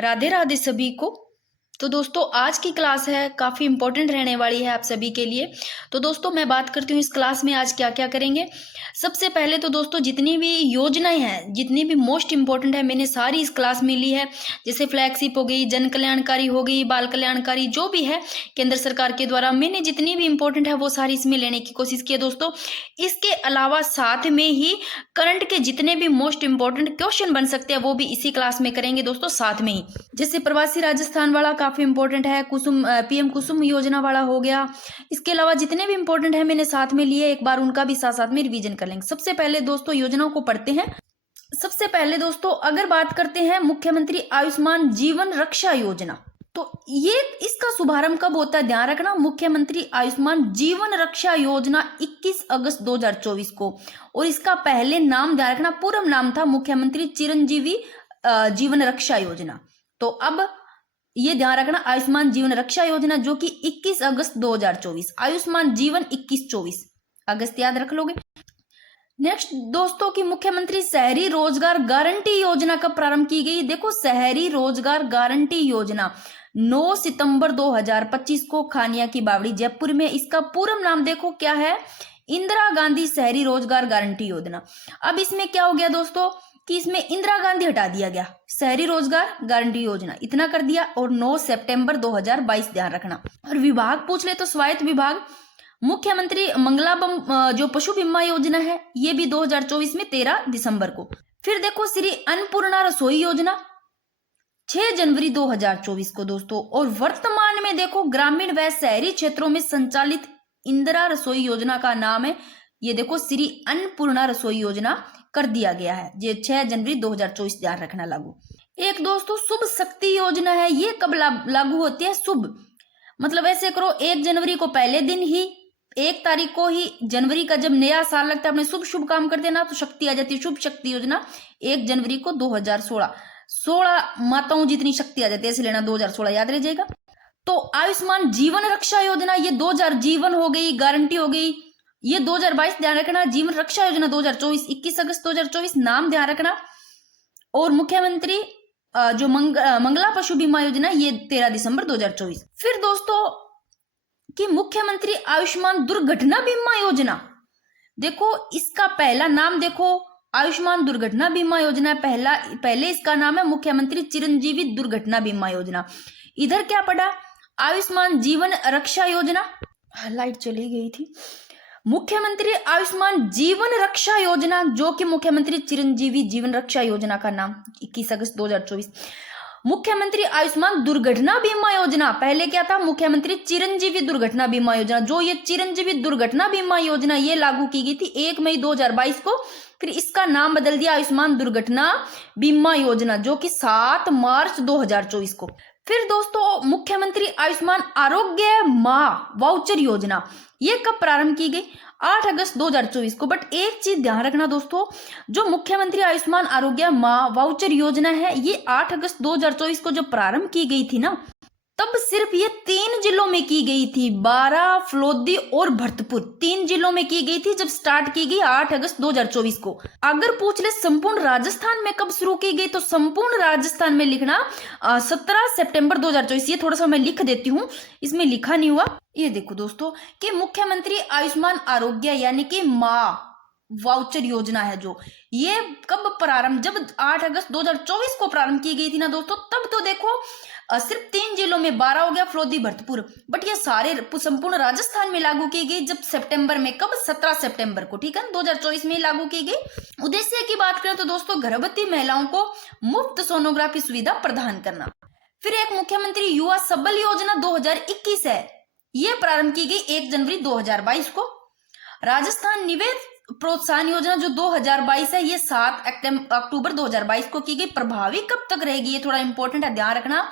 राधे राधे सभी को। तो दोस्तों आज की क्लास है काफ़ी इंपॉर्टेंट रहने वाली है आप सभी के लिए। तो दोस्तों मैं बात करती हूँ इस क्लास में आज क्या क्या करेंगे। सबसे पहले तो दोस्तों जितनी भी योजनाएं हैं, जितनी भी मोस्ट इंपॉर्टेंट है, मैंने सारी इस क्लास में ली है। जैसे फ्लैगशिप हो गई, जन कल्याणकारी हो गई, बाल कल्याणकारी, जो भी है केंद्र सरकार के द्वारा, मैंने जितनी भी इंपॉर्टेंट है वो सारी इसमें लेने की कोशिश की है दोस्तों। इसके अलावा साथ में ही करंट के जितने भी मोस्ट इंपॉर्टेंट क्वेश्चन बन सकते हैं वो भी इसी क्लास में करेंगे दोस्तों साथ में ही। जैसे प्रवासी राजस्थान वाला काफी इंपॉर्टेंट है, कुसुम पीएम कुसुम योजना वाला हो गया। इसके अलावा जितने भी इंपॉर्टेंट है मैंने साथ में लिए, एक बार उनका भी साथ साथ में रिवीजन कर लेंगे। सबसे पहले दोस्तों योजनाओं को पढ़ते हैं। सबसे पहले दोस्तों अगर बात करते हैं मुख्यमंत्री आयुष्मान जीवन रक्षा योजना, तो ये इसका शुभारंभ कब होता है ध्यान रखना, मुख्यमंत्री आयुष्मान जीवन रक्षा योजना 21 अगस्त 2024 को। और इसका पहले नाम ध्यान रखना, पूर्ण नाम था मुख्यमंत्री चिरंजीवी जीवन रक्षा योजना। तो अब ये ध्यान रखना आयुष्मान जीवन रक्षा योजना जो कि 21 अगस्त 2024, आयुष्मान जीवन 21-24 अगस्त याद रख लोगे। नेक्स्ट दोस्तों की मुख्यमंत्री शहरी रोजगार गारंटी योजना कब प्रारंभ की गई। देखो शहरी रोजगार गारंटी योजना 9 सितंबर 2025 को खानिया की बावड़ी जयपुर में। इसका पूर्ण नाम देखो क्या है, इंदिरा गांधी शहरी रोजगार गारंटी योजना। अब इसमें क्या हो गया दोस्तों कि इसमें इंदिरा गांधी हटा दिया गया, शहरी रोजगार गारंटी योजना इतना कर दिया। और 9 सितंबर 2022 ध्यान रखना। और विभाग पूछ ले तो स्वायत्त विभाग मुख्यमंत्री मंगला जो पशु बीमा योजना है ये भी 2024 में 13 दिसंबर को। फिर देखो श्री अन्नपूर्णा रसोई योजना 6 जनवरी 2024 को दोस्तों। और वर्तमान में देखो ग्रामीण व शहरी क्षेत्रों में संचालित इंदिरा रसोई योजना का नाम है, ये देखो श्री अन्नपूर्णा रसोई योजना कर दिया गया है, ये 6 जनवरी 2024 ध्यान रखना लागू। एक दोस्तों शुभ शक्ति योजना है, ये कब लागू होती है, शुभ मतलब ऐसे करो 1 जनवरी को पहले दिन ही 1 तारीख को ही जनवरी का जब नया साल लगता है अपने शुभ काम करते हैं ना तो शक्ति आ जाती है। शुभ शक्ति योजना 1 जनवरी को 2016, 16 माताओं जितनी शक्ति आ जाती है ऐसे लेना 2016 याद रह जाएगा। तो आयुष्मान जीवन रक्षा योजना ये 2000 जीवन हो गई, गारंटी हो गई, ये 2022 ध्यान रखना। जीवन रक्षा योजना 2024 21 अगस्त 2024 नाम ध्यान रखना। और मुख्यमंत्री जो मंगला पशु बीमा योजना ये 13 दिसंबर 2024। फिर दोस्तों कि मुख्यमंत्री आयुष्मान दुर्घटना बीमा योजना, देखो इसका पहला नाम देखो आयुष्मान दुर्घटना बीमा योजना पहले इसका नाम है मुख्यमंत्री चिरंजीवी दुर्घटना बीमा योजना। इधर क्या पड़ा आयुष्मान जीवन रक्षा योजना, लाइट चली गई थी। मुख्यमंत्री आयुष्मान जीवन रक्षा योजना जो कि मुख्यमंत्री चिरंजीवी जीवन रक्षा योजना का नाम 21 अगस्त 2024। मुख्यमंत्री आयुष्मान दुर्घटना बीमा योजना पहले क्या था, मुख्यमंत्री चिरंजीवी दुर्घटना बीमा योजना, जो ये चिरंजीवी दुर्घटना बीमा योजना ये लागू की गई थी 1 मई 2022 को। फिर इसका नाम बदल दिया आयुष्मान दुर्घटना बीमा योजना जो कि 7 मार्च 2024 को। फिर दोस्तों मुख्यमंत्री आयुष्मान आरोग्य माँ वाउचर योजना ये कब प्रारंभ की गई, 8 अगस्त 2024 को। बट एक चीज ध्यान रखना दोस्तों, जो मुख्यमंत्री आयुष्मान आरोग्य माँ वाउचर योजना है ये 8 अगस्त 2024 को जो प्रारंभ की गई थी ना, तब सिर्फ ये 3 जिलों में की गई थी, बारां, फलोदी और भरतपुर 3 जिलों में की गई थी जब स्टार्ट की गई 8 अगस्त 2024 को। अगर पूछ ले संपूर्ण राजस्थान में कब शुरू की गई तो संपूर्ण राजस्थान में लिखना 17 सितंबर 2024। ये थोड़ा सा मैं लिख देती हूँ, इसमें लिखा नहीं हुआ। ये देखो दोस्तों कि मुख्यमंत्री आयुष्मान आरोग्य यानी कि माँ वाउचर योजना है जो ये कब प्रारंभ, जब 8 अगस्त 2024 को प्रारंभ की गई थी ना दोस्तों, तब तो देखो सिर्फ 3 जिलों में, 12 हो गया फलोदी भरतपुर, बट ये सारे संपूर्ण राजस्थान में लागू की गई जब सितंबर में, कब 17 सितंबर को, ठीक है 2024 में लागू की गई। उद्देश्य की बात करें तो दोस्तों गर्भवती महिलाओं को मुफ्त सोनोग्राफी सुविधा प्रदान करना। फिर एक मुख्यमंत्री युवा सबल योजना 2021 है, ये प्रारंभ की गई 1 जनवरी 2022 को। राजस्थान निवेश प्रोत्साहन योजना जो 2022 है ये 7 अक्टूबर 2022 को की गई। प्रभावी कब तक रहेगी ये थोड़ा इंपॉर्टेंट है, ध्यान रखना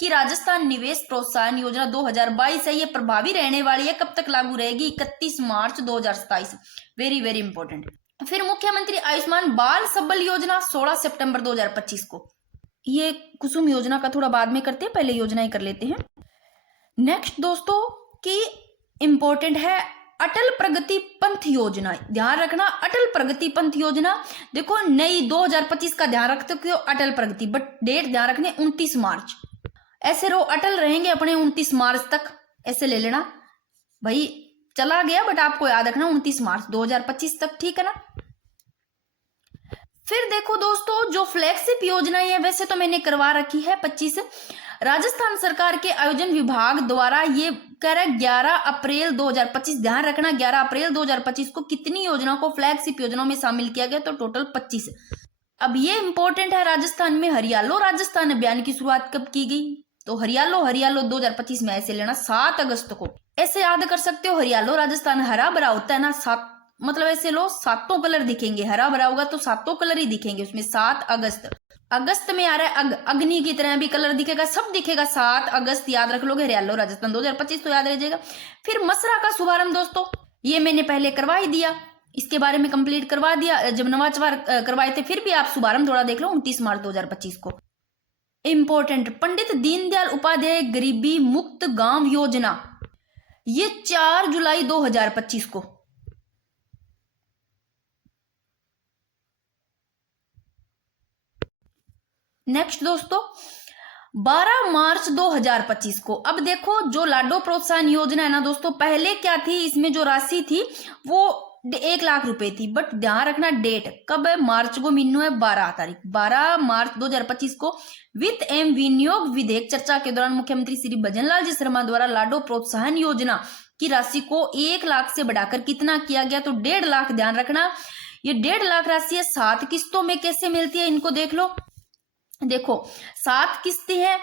कि राजस्थान निवेश प्रोत्साहन योजना 2022 है ये प्रभावी रहने वाली है, कब तक लागू रहेगी 31 मार्च 2027, वेरी वेरी इंपॉर्टेंट। फिर मुख्यमंत्री आयुष्मान बाल सबल योजना 16 सितंबर 2025 को। ये कुसुम योजना का थोड़ा बाद में करते हैं, पहले योजनाएं कर लेते हैं। नेक्स्ट दोस्तों की इंपॉर्टेंट है अटल प्रगति पंथ योजना, ध्यान रखना अटल प्रगति पंथ योजना। देखो नई 2025 का ध्यान रखते हो अटल प्रगति, बट डेट ध्यान रखने 29 मार्च। ऐसे रो अटल रहेंगे अपने 29 मार्च तक, ऐसे ले लेना भाई, चला गया बट आपको याद रखना 29 मार्च 2025 तक, ठीक है ना। फिर देखो दोस्तों जो फ्लैगशिप योजनाएं है वैसे तो मैंने करवा रखी है 25, राजस्थान सरकार के आयोजन विभाग द्वारा ये कह रहा है 11 अप्रैल 2025, ध्यान रखना 11 अप्रैल 2025 को कितनी योजनाओं को फ्लैगशिप योजनाओं में शामिल किया गया, तो टोटल 25। अब ये इंपॉर्टेंट है, राजस्थान में हरियालो राजस्थान अभियान की शुरुआत कब की गई, तो हरियालो 2025 में, ऐसे लेना 7 अगस्त को, ऐसे याद कर सकते हो। हरियालो राजस्थान हरा भरा होता है ना, 7 मतलब ऐसे लो 7 कलर दिखेंगे, हरा भरा होगा तो 7 कलर ही दिखेंगे उसमें। 7 अगस्त, अगस्त में आ रहा है अग्नि की तरह भी कलर दिखेगा, सब दिखेगा। 7 अगस्त याद रख लोगे, हरियालो राजस्थान 2025 तो याद रह जाएगा। फिर मसरा का शुभारंभ दोस्तों, ये मैंने पहले करवा ही दिया, इसके बारे में कंप्लीट करवा दिया जब नवाचार करवाए थे। फिर भी आप शुभारंभ थोड़ा देख लो 29 मार्च 2025 को। इंपॉर्टेंट, पंडित दीनदयाल उपाध्याय गरीबी मुक्त गांव योजना, ये 4 जुलाई 2025 को। नेक्स्ट दोस्तों 12 मार्च 2025 को। अब देखो जो लाडो प्रोत्साहन योजना है ना दोस्तों, पहले क्या थी, इसमें जो राशि थी वो 1 लाख रुपए थी, बट ध्यान रखना डेट कब है, मार्च को मीनू है 12 तारीख, 12 मार्च 2025 को वित्त एवं विनियोग विधेयक चर्चा के दौरान मुख्यमंत्री श्री भजनलाल जी शर्मा द्वारा लाडो प्रोत्साहन योजना की राशि को 1 लाख से बढ़ाकर कितना किया गया, तो 1.5 लाख। ध्यान रखना ये 1.5 लाख राशि है, 7 किस्तों में कैसे मिलती है इनको देख लो। देखो 7 किस्तें हैं,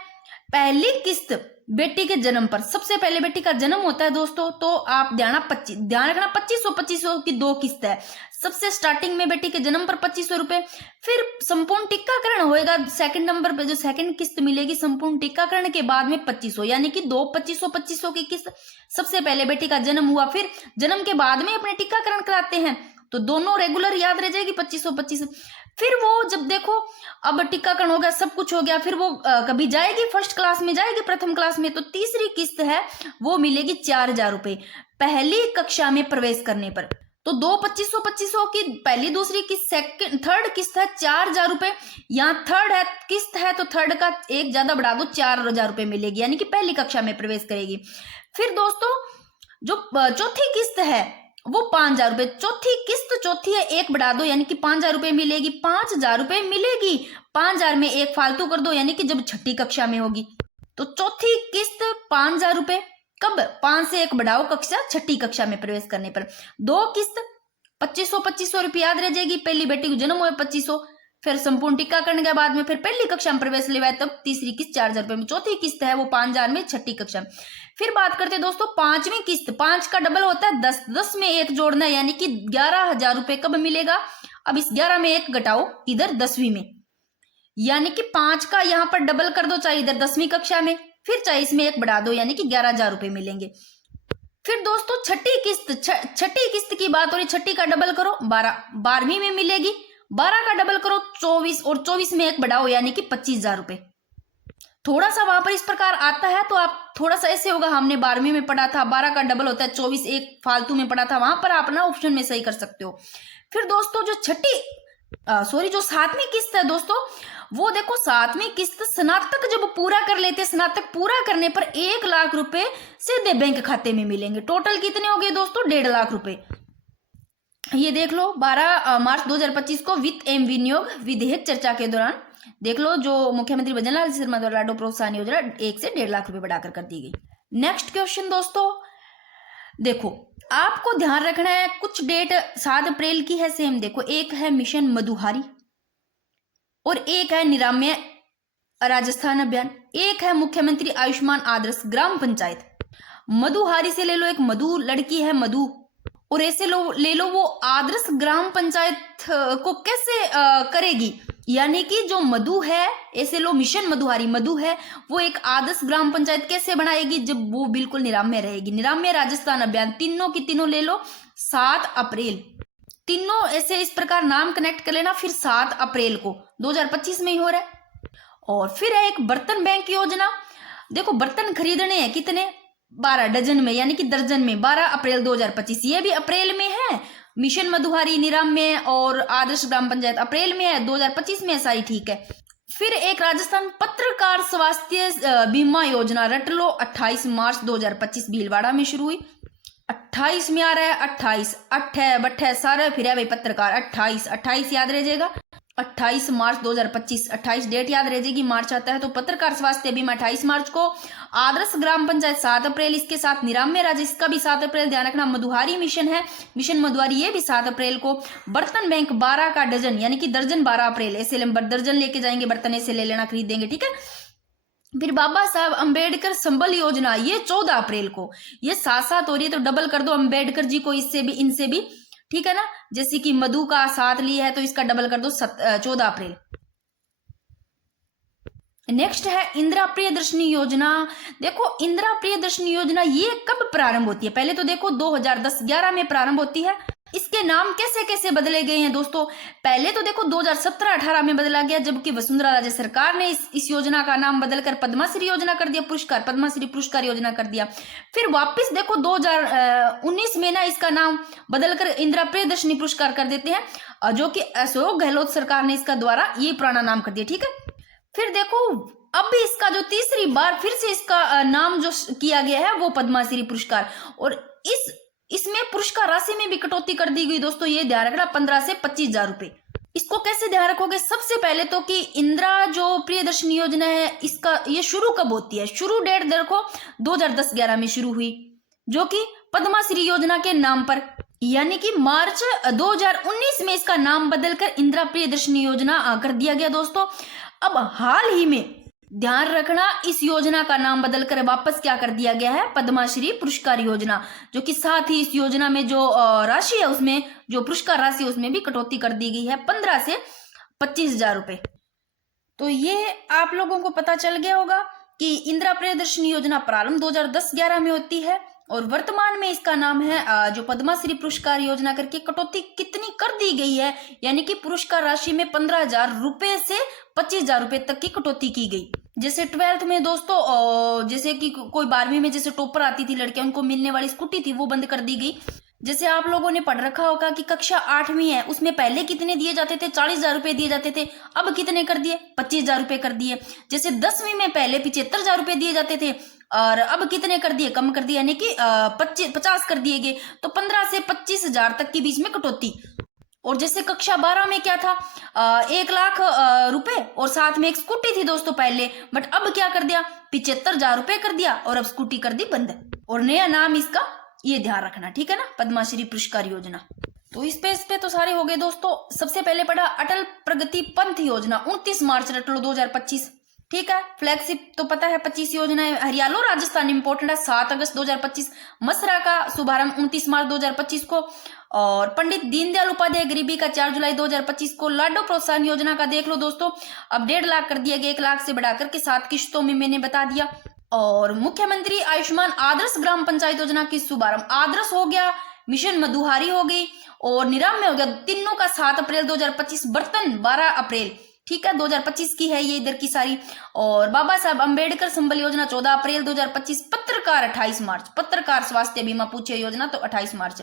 पहली किस्त बेटी के जन्म पर, सबसे पहले बेटी का जन्म होता है दोस्तों, तो आप ध्यान रखना 2500 की 2 किस्त है। सबसे स्टार्टिंग में बेटी के जन्म पर 2500 रुपए, फिर संपूर्ण टीकाकरण होएगा सेकंड नंबर पे, जो सेकंड किस्त मिलेगी संपूर्ण टीकाकरण के बाद में 2500, यानी कि 2 2500 की किस्त। सबसे पहले बेटी का जन्म हुआ, फिर जन्म के बाद में अपने टीकाकरण कराते हैं, तो दोनों रेगुलर याद रह जाएगी 2500। फिर वो जब देखो अब टीकाकरण हो गया, सब कुछ हो गया, फिर वो कभी जाएगी फर्स्ट क्लास में, जाएगी प्रथम क्लास में, तो तीसरी किस्त है वो मिलेगी 4000 रुपए पहली कक्षा में प्रवेश करने पर। तो 2 2500 की पहली दूसरी किस्त, सेकंड थर्ड किस्त है 4000 रुपए, यहाँ थर्ड है किस्त है तो थर्ड का 1 ज्यादा बढ़ा दो 4000 रुपए मिलेगी, यानी कि पहली कक्षा में प्रवेश करेगी। फिर दोस्तों जो चौथी किस्त है वो 5000 रुपए, चौथी है 1 बढ़ा दो, यानी कि 5000 रुपए मिलेगी, 5000 रुपए मिलेगी, 5000 में 1 फालतू कर दो, यानी कि जब छठी कक्षा में होगी। तो चौथी किस्त 5000 रुपए, कब 5 से 1 बढ़ाओ कक्षा छठी कक्षा में प्रवेश करने पर। 2 किस्त 2500 रुपये याद रह जाएगी, पहली बेटी को जन्म हुआ 2500, फिर संपूर्ण टीकाकरण के बाद में फिर पहली कक्षा में प्रवेश लेवाए तब तीसरी किस्त 4000 रुपए में, चौथी किस्त है वो 5000 में छठी कक्षा में। फिर बात करते हैं दोस्तों 5वीं किस्त, 5 का डबल होता है 10, 10 में 1 जोड़ना है, यानी कि 11000 रुपए कब मिलेगा। अब इस 11 में 1 घटाओ इधर 10वीं में, यानी कि 5 का यहाँ पर डबल कर दो, चाहे इधर 10वीं कक्षा में, फिर चाहे इसमें 1 बढ़ा दो, यानी कि 11000 रुपए मिलेंगे। फिर दोस्तों छठी किस्त की बात हो रही, छठी का डबल करो 12वीं में मिलेगी, 12 का डबल करो 24, और 24 में 1 बढ़ाओ, यानी कि 25000 रुपए। थोड़ा सा वहां पर इस प्रकार आता है तो आप थोड़ा सा ऐसे होगा, हमने 12वीं में पढ़ा था 12 का डबल होता है 24, 1 फालतू में पढ़ा था, वहां पर आप ना ऑप्शन में सही कर सकते हो। फिर दोस्तों जो जो 7वीं किस्त है दोस्तों, वो देखो 7वीं किस्त स्नातक जब पूरा कर लेते, स्नातक पूरा करने पर 1 लाख रुपए सीधे बैंक खाते में मिलेंगे। टोटल कितने हो गए दोस्तों 1.5 लाख रुपए। ये देख लो 12 मार्च 2025 को वित्त एवं विनियोग विधेयक चर्चा के दौरान देख लो, जो मुख्यमंत्री भजनलाल शर्मा द्वारा लाडो प्रोत्साहन योजना 1 से 1.5 लाख रुपए बढ़ाकर कर दी गई। नेक्स्ट क्वेश्चन दोस्तों देखो, आपको ध्यान रखना है कुछ डेट 7 अप्रैल की है सेम। देखो एक है मिशन मधुहारी और एक है निरामय राजस्थान अभियान, एक है मुख्यमंत्री आयुष्मान आदर्श ग्राम पंचायत। मधुहारी से ले लो, एक मधु लड़की है मधु, और ऐसे ले लो वो आदर्श ग्राम पंचायत को कैसे करेगी, यानी कि जो मधु है, ऐसे लो मिशन मधुहारी मधु है, वो एक आदर्श ग्राम पंचायत कैसे बनाएगी जब वो बिल्कुल निरामय रहेगी। निरामय राजस्थान अभियान, तीनों की तीनों ले लो 7 अप्रैल, तीनों ऐसे इस प्रकार नाम कनेक्ट कर लेना, फिर 7 अप्रैल को 2025 में ही हो रहा है। और फिर है एक बर्तन बैंक योजना। देखो बर्तन खरीदने हैं कितने, 12 डजन में यानी कि दर्जन में 12 अप्रैल 2025, ये भी अप्रैल में है। मिशन मधुहारी निराम में और आदर्श ग्राम पंचायत अप्रैल में है, 2025 में है, सारी ठीक है। फिर एक राजस्थान पत्रकार स्वास्थ्य बीमा योजना रट लो, 28 मार्च 2025 भीलवाड़ा में शुरू हुई। 28 में आ रहा है, 28 अट्ठे बट्ठे सारे फिर है भाई पत्रकार, 28 याद रह जाएगा, 28 मार्च 2025, 28 डेट याद रह जाएगी, मार्च आता है तो पत्रकार स्वास्थ्य बीमा 28 मार्च को। आदर्श ग्राम पंचायत 7 अप्रैल, इसके साथ निराम्य राज्य इसका भी 7 अप्रैल, ध्यान रखना। मधुहारी मिशन है, मिशन मधुहारी ये भी 7 अप्रैल को। बर्तन बैंक 12 का डजन यानी कि दर्जन 12 अप्रैल, ऐसे नंबर दर्जन लेके जाएंगे, बर्तन ऐसे ले लेना, खरीदेंगे, ठीक है। फिर बाबा साहब अंबेडकर संबल योजना ये 14 अप्रैल को, ये साथ हो रही है तो डबल कर दो अंबेडकर जी को इससे भी इनसे भी, ठीक है ना। जैसे कि मधु का साथ लिया है तो इसका डबल कर दो 14 अप्रैल। नेक्स्ट है इंदिरा प्रियदर्शनी योजना। देखो इंदिरा प्रियदर्शनी योजना ये कब प्रारंभ होती है, पहले तो देखो 2010-11 में प्रारंभ होती है। इसके नाम कैसे कैसे बदले गए हैं दोस्तों, पहले तो देखो 2017-18 में बदला गया, जबकि वसुंधरा राजे सरकार ने इस योजना का नाम बदलकर पद्माश्री योजना कर दिया, पुरस्कार पद्माश्री पुरस्कार योजना कर दिया। फिर वापस देखो 2019 में ना इसका नाम बदलकर इंदिरा प्रियदर्शनी पुरस्कार कर देते हैं, जो कि अशोक गहलोत सरकार ने इसका द्वारा ये पुराना नाम कर दिया, ठीक है। फिर देखो अब भी इसका जो तीसरी बार फिर से इसका नाम जो किया गया है वो पद्माश्री पुरस्कार, और इसमें पुरस्कार राशि में भी कटौती कर दी गई दोस्तों, ये ध्यान रखना 15 से 25,000 रुपए। इसको कैसे ध्यान रखोगे, सबसे पहले तो कि इंदिरा जो प्रियदर्शनी योजना है इसका ये शुरू कब होती है, शुरू डेट देखो 2010-11 में शुरू हुई, जो कि पद्माश्री योजना के नाम पर, यानी कि मार्च 2019 में इसका नाम बदलकर इंदिरा प्रियदर्शनी योजना कर दिया गया दोस्तों। अब हाल ही में ध्यान रखना इस योजना का नाम बदलकर वापस क्या कर दिया गया है, पद्माश्री पुरस्कार योजना, जो कि साथ ही इस योजना में जो राशि है उसमें जो पुरस्कार राशि है उसमें भी कटौती कर दी गई है 15 से 25,000 रुपए। तो ये आप लोगों को पता चल गया होगा कि इंदिरा प्रियदर्शनी योजना प्रारंभ 2010-11 में होती है और वर्तमान में इसका नाम है जो पद्माश्री पुरस्कार योजना करके कटौती कितनी कर दी गई है, यानी कि पुरस्कार राशि में 15,000 रुपए से 25,000 रुपए तक की कटौती की गई। जैसे 12th में दोस्तों जैसे कि कोई 12वीं में जैसे टॉपर आती थी लड़कियां, उनको मिलने वाली स्कूटी थी वो बंद कर दी गई। जैसे आप लोगों ने पढ़ रखा होगा कि कक्षा 8वीं है उसमें पहले कितने दिए जाते थे, 40,000 रुपए दिए जाते थे, अब कितने कर दिए, 25,000 रुपए कर दिए। जैसे 10वीं में पहले 75,000 रुपए दिए जाते थे और अब कितने कर दिए, कम कर दिए, यानी कि 50 कर दिए गए, तो 15 से 25,000 तक के बीच में कटौती। और जैसे कक्षा 12 में क्या था, 1 लाख रुपए और साथ में एक स्कूटी थी दोस्तों पहले, बट अब क्या कर दिया, 75,000 रुपए कर दिया और अब स्कूटी कर दी बंद, और नया नाम इसका ये ध्यान रखना, ठीक है ना, पद्माश्री पुरस्कार योजना। तो इस पे तो सारे हो गए दोस्तों। सबसे पहले पढ़ा अटल प्रगति पंथ योजना, 29 मार्च रट लो 2025, ठीक है। फ्लैगशिप तो पता है 25 योजना है। हरियाणा राजस्थान इंपोर्टेंट है, 7 अगस्त 2025। मसरा का शुभारंभ 29 मार्च 2025 को, और पंडित दीनदयाल उपाध्याय गरीबी का 4 जुलाई 2025 को। लाडो प्रोत्साहन योजना का देख लो दोस्तों, अब 1.5 लाख कर दिया गया, 1 लाख से बढ़ाकर के 7 किश्तों में मैंने बता दिया। और मुख्यमंत्री आयुष्मान आदर्श ग्राम पंचायत योजना की शुभारंभ, आदर्श हो गया, मिशन मधुहारी हो गई और निराम्य हो गया, तीनों का 7 अप्रैल 2025। बर्तन 12 अप्रैल, ठीक है, 2025 की है ये इधर की सारी। और बाबा साहब अंबेडकर संबल योजना 14 अप्रैल 2025। पत्रकार 28 मार्च, पत्रकार स्वास्थ्य बीमा पूछे योजना तो 28 मार्च।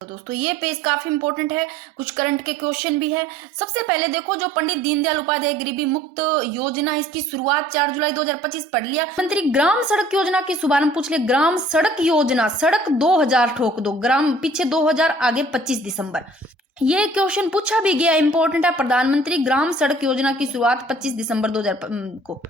तो दोस्तों ये पेज काफी इंपॉर्टेंट है, कुछ करंट के क्वेश्चन भी है। सबसे पहले देखो जो पंडित दीनदयाल उपाध्याय गरीबी मुक्त योजना, इसकी शुरुआत 4 जुलाई 2025 पढ़ लिया। मंत्री ग्राम सड़क योजना की शुभारंभ पूछ ले, ग्राम सड़क योजना, सड़क 2000 ठोक दो, ग्राम पीछे 2000 आगे 25 दिसंबर, ये क्वेश्चन पूछा भी गया, इंपॉर्टेंट है। प्रधानमंत्री ग्राम सड़क योजना की शुरुआत 25 दिसंबर 2000 को।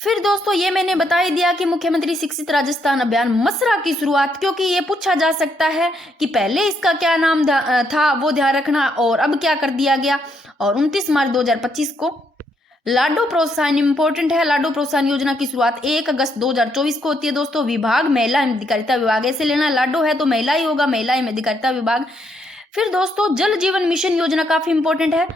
फिर दोस्तों ये मैंने बता ही दिया कि मुख्यमंत्री शिक्षित राजस्थान अभियान मसरा की शुरुआत, क्योंकि ये पूछा जा सकता है कि पहले इसका क्या नाम था वो ध्यान रखना और अब क्या कर दिया गया। और 29 मार्च 2025 को। लाडो प्रोत्साहन इंपॉर्टेंट है, लाडो प्रोत्साहन योजना की शुरुआत 1 अगस्त 2024 को होती है दोस्तों। विभाग महिला एवं अधिकारिता विभाग, ऐसे लेना, लाडो है तो महिला ही होगा, महिला एवं अधिकारिता विभाग। फिर दोस्तों जल जीवन मिशन योजना काफी इंपॉर्टेंट है,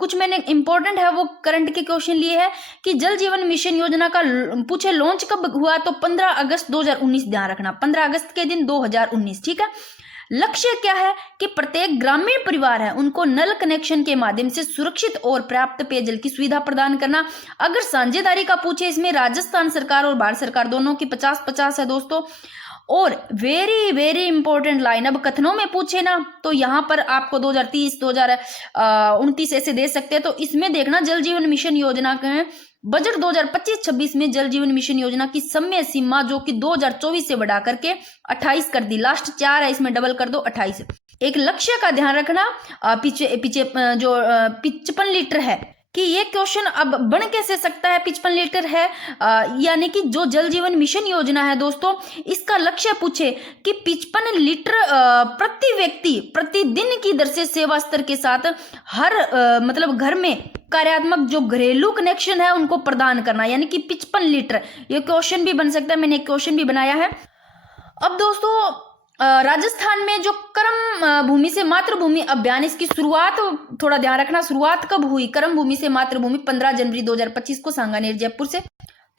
कुछ मैंने इंपॉर्टेंट है वो करंट के क्वेश्चन लिए है कि जल जीवन मिशन योजना का पूछे लॉन्च कब हुआ, तो 15 अगस्त 2019, ध्यान रखना 15 अगस्त के दिन 2019, ठीक है। लक्ष्य क्या है कि प्रत्येक ग्रामीण परिवार है उनको नल कनेक्शन के माध्यम से सुरक्षित और पर्याप्त पेयजल की सुविधा प्रदान करना। अगर साझेदारी का पूछे, इसमें राजस्थान सरकार और भारत सरकार दोनों की 50-50 है दोस्तों। और वेरी वेरी इंपॉर्टेंट लाइन, अब कथनों में पूछे ना तो यहाँ पर आपको 2030 2029 ऐसे दे सकते हैं। तो इसमें देखना, जल जीवन मिशन योजना के बजट 2025-26 में जल जीवन मिशन योजना की समय सीमा जो कि 2024 से बढ़ा करके 28 कर दी। लास्ट 4 है, इसमें डबल कर दो 28। एक लक्ष्य का ध्यान रखना, पीछे जो 55 लीटर है कि ये क्वेश्चन अब बन कैसे सकता है, 55 लीटर है, यानी कि जो जल जीवन मिशन योजना है दोस्तों, इसका लक्ष्य पूछे कि 55 लीटर प्रति व्यक्ति प्रतिदिन की दर से सेवा स्तर के साथ हर मतलब घर में कार्यात्मक जो घरेलू कनेक्शन है उनको प्रदान करना, यानी कि 55 लीटर। ये क्वेश्चन भी बन सकता है, मैंने एक क्वेश्चन भी बनाया है। अब दोस्तों राजस्थान में जो कर्म भूमि से मातृभूमि अभियान, इसकी शुरुआत थोड़ा ध्यान रखना, शुरुआत कब हुई? कर्म भूमि से मातृभूमि 15 जनवरी 2025 को सांगानेर जयपुर से।